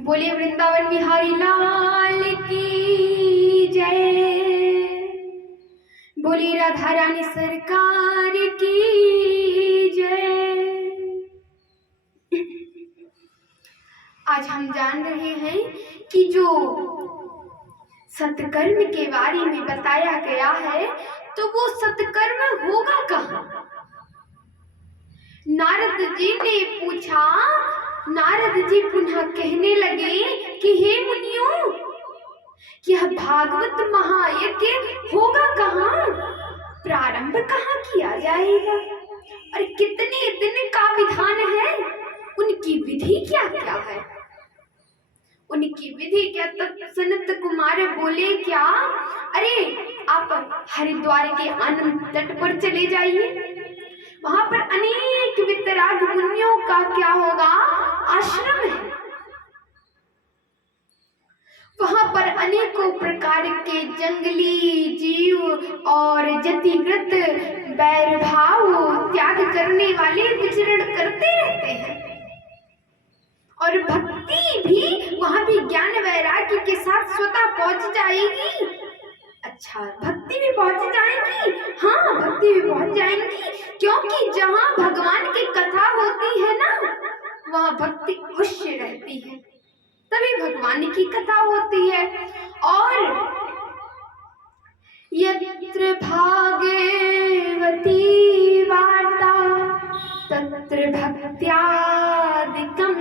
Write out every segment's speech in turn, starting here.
बोलिए वृंदावन बिहारी लाल की जय। बोलिए राधा रानी सरकार की जय। आज हम जान रहे हैं कि जो सत्कर्म के बारे में बताया गया है तो वो सत्कर्म होगा कहाँ। नारद जी ने पूछा, नारद जी पुनः कहने लगे कि हे मुनियों, यह भागवत महायज्ञ होगा कहाँ, प्रारंभ कहाँ किया जाएगा और कितने दिन का विधान है, उनकी विधि क्या क्या है। उनकी विधि क्या। तब सनत कुमार बोले, क्या, अरे आप हरिद्वार के आनंद तट पर चले जाइए, वहां पर अनेक वितराग मुनियों का क्या होगा, आश्रम है। वहां पर अनेकों प्रकार के जंगली जीव और जतिव्रत बैर भाव त्याग करने वाले विचरण करते रहते हैं और भक्ति भी वहां भी ज्ञान वैराग्य के साथ स्वतः पहुंच जाएगी। अच्छा, भक्ति भी पहुंच जाएंगी। हाँ, भक्ति भी पहुंच जाएंगी, क्योंकि जहाँ भगवान की कथा होती है ना, वहाँ भक्ति अवश्य रहती है, तभी भगवान की कथा होती है। और यत्र भागवती वार्ता तत्र भक्त्यादिकं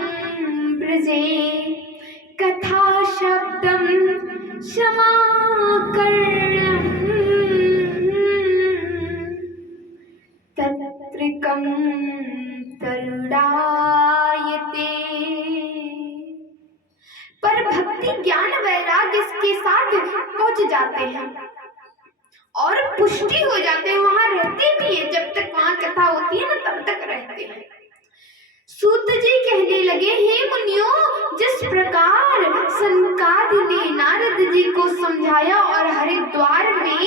ब्रजे कथा शब्दं समाकर्ण्यं तत्रिकं तरुडायते। पर भक्ति ज्ञान वैराग्य इसके साथ पहुंच जाते हैं और पुष्टि हो जाते हैं, वहां रहते भी है। जब तक वहां कथा होती है ना, तब तक रहते हैं। सूत जी कहने लगे, हे मुनियों, जिस प्रकार सनकादि ने नारद जी को समझाया और हरिद्वार में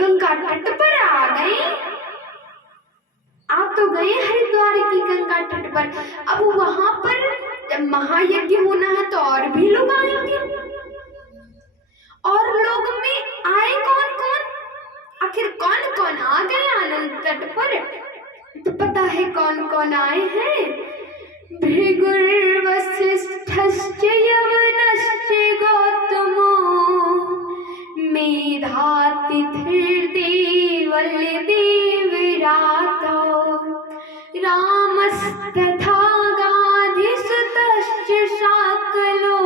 गंगा तट पर आ गए, आप तो गए हरिद्वार की गंगा तट पर, अब वहां पर जब महायज्ञ होना है तो और भी लोग आएंगे। और लोग में आए कौन कौन, आखिर कौन कौन आ गए आनंद तट पर, तो पता है कौन कौन आए हैं। भृगुर्वसिष्ठश्च यवनश्च गौतमो मेधातिथिर्देवल्यदेवरातो रामस्तथा गाधिसुतश्च शाकलो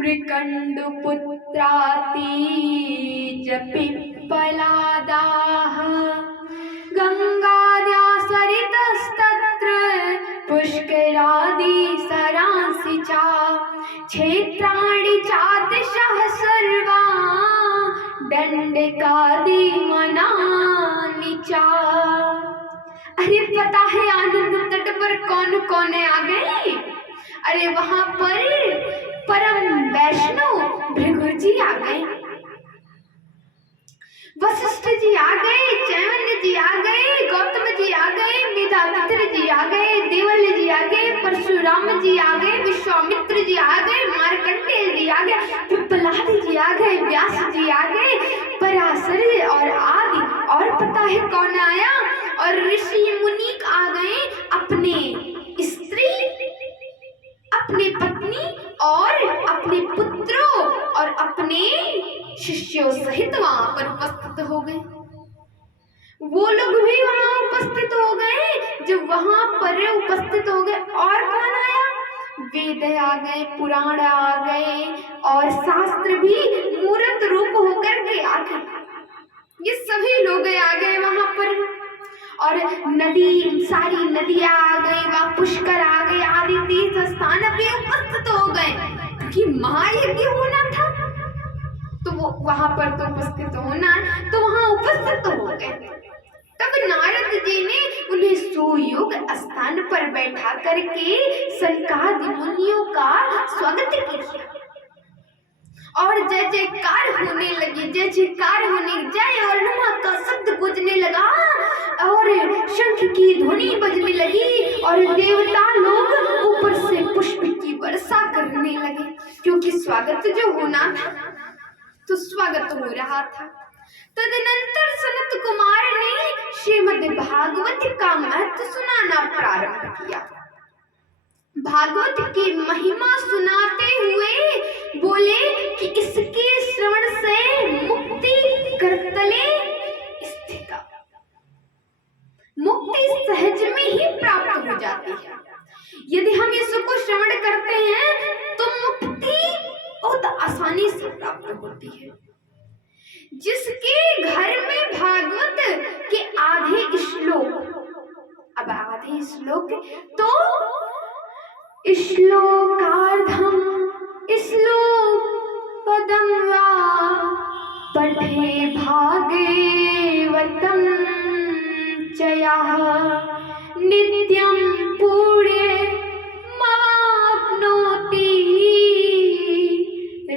मृकण्डुपुत्राति च पिप्पलादाः गंगाद्या सरितस्तत्र पुष्करादि सरांसि च क्षेत्राणि चातिशः सर्वा दण्डकादि वनानि च। अरे पता है आनंद तट पर कौन कौन आ गए। अरे वहां पर परम वैष्णव भृगु जी आ गए, वशिष्ठ जी आ गए, चैवन्य जी आ गए, गौतम जी आ गए, मेधातिथि जी आ गए, देवल्य जी आ गए, परशुराम जी आ गए, विश्वामित्र जी आ गए, मार्कंडेय जी आ गए, पिप्पलाद जी आ गए, व्यास जी आ गए, पराशर और आदि। और पता है कौन आया, और ऋषि मुनि आ गए, अपने स्त्री, अपने पत्नी और अपने पुत्रों और अपने शिष्यों सहित वहां पर उपस्थित हो गए। वो लोग भी वहां उपस्थित हो गए जब वहां पर उपस्थित हो गए। और कौन आया, वेद आ गए, पुराण आ गए और शास्त्र भी मूर्त रूप होकर के आ गए। ये सभी लोग आ गए वहां पर। और नदी, सारी नदियां आ गई, वहां पुष्कर आ गए, आदि तीर्थ स्थान भी उपस्थित हो गए, क्योंकि महायज्ञ होना था तो वो वहां पर तो उपस्थित होना, तो वहां उपस्थित हो गए। तब नारद जी ने उन्हें सुयोग स्थान पर बैठा करके सनकादि मुनियों का स्वागत किया और जय जयकार होने लगी, जय जयकार होने, जय और नमः का शब्द गूंजने लगा और शंख की ध्वनि बजने लगी और देवता लोग ऊपर से पुष्प की वर्षा कर स्वागत जो होना था तो स्वागत हो रहा था। तदनंतर सनत कुमार ने श्रीमद् भागवत का महत्व सुनाना प्रारंभ किया। भागवत की महिमा सुनाते हुए बोले कि इसके श्रवण से मुक्ति करतले स्थित, मुक्ति सहज में ही प्राप्त हो जाती है। यदि हम इसको श्रवण करते हैं तो मुक्ति बहुत आसानी से प्राप्त होती है। जिसके घर में भागवत के आधे श्लोक, अब आधे श्लोक तो श्लोकार्धम श्लोक पदम वा पठे भागवतम चया नित्यं पुण्यमाप्नोति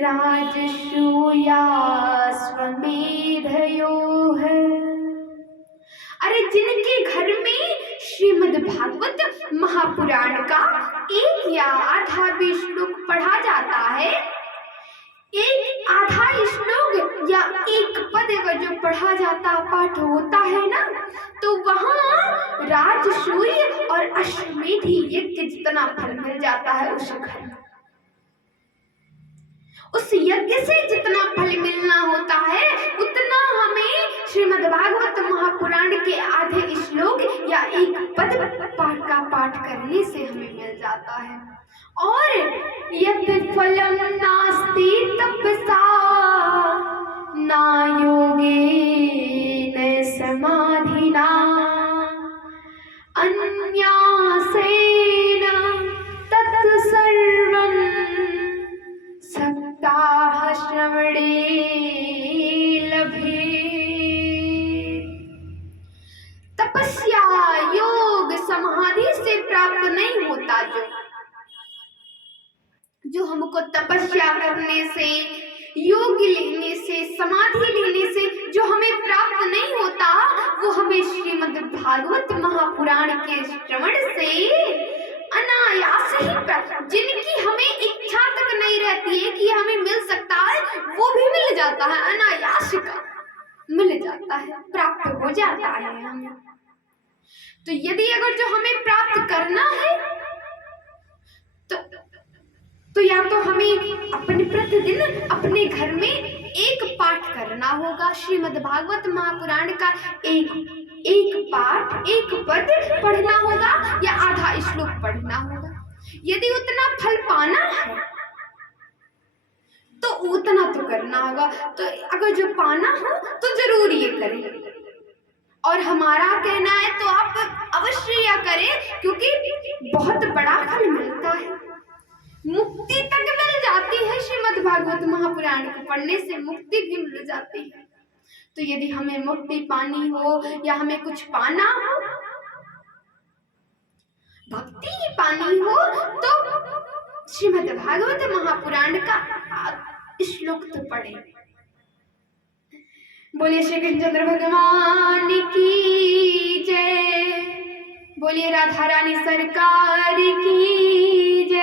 राजसूया स्वमेधयोः। अरे जिनके घर में श्रीमद् भागवत महापुराण का एक या आधा भी श्लोक पढ़ा जाता है, एक आधा श्लोक या एक पद अगर जो पढ़ा जाता पाठ होता है ना, तो वहां राजसूय और अश्वमेध यज्ञ जितना फल मिल जाता है उस घर में, उस यज्ञ से जितना फल मिलना होता है उतना हमें श्रीमद् भागवत महापुराण के आधे श्लोक या एक पद पाठ करने से हमें मिल जाता है। और यत् फलम नास्ति तपसा न योगेन समाधिना अन्यासेन तत्सर्वं सप्ताह श्रवणे लभे। तपस्या योग समाधि से प्राप्त नहीं होता, जो हमको तपस्या करने से, योग लेने से, समाधि लेने से जो हमें प्राप्त नहीं होता, वो हमें श्रीमद् भागवत महापुराण के श्रवण से अनायास ही प्राप्त, जिनकी हमें इच्छा तक नहीं रहती है कि हमें मिल सकता है, वो भी मिल जाता है, अनायास का मिल जाता है, प्राप्त हो जाता है हमें। तो यदि अगर जो हमें प्राप्त करना है तो या तो हमें अपने प्रतिदिन अपने घर में एक पाठ करना होगा, श्रीमद् भागवत महापुराण का एक पाठ, एक पद पढ़ना होगा या आधा श्लोक पढ़ना होगा। यदि उतना फल पाना है तो उतना तो करना होगा। तो अगर जो पाना हो तो जरूर ये करें, और हमारा कहना है तो आप अवश्य यह करें, क्योंकि बहुत बड़ा फल मिलता है, मुक्ति तक मिल जाती है। श्रीमद् भागवत महापुराण को पढ़ने से मुक्ति भी मिल जाती है। तो यदि हमें मुक्ति पानी हो या हमें कुछ पाना हो, भक्ति ही पानी हो, तो श्रीमद् भागवत महापुराण का श्लोक तो पढ़े। बोलिए श्री कृष्णचंद्र भगवान की जय, बोलिए राधा रानी सरकार की जय।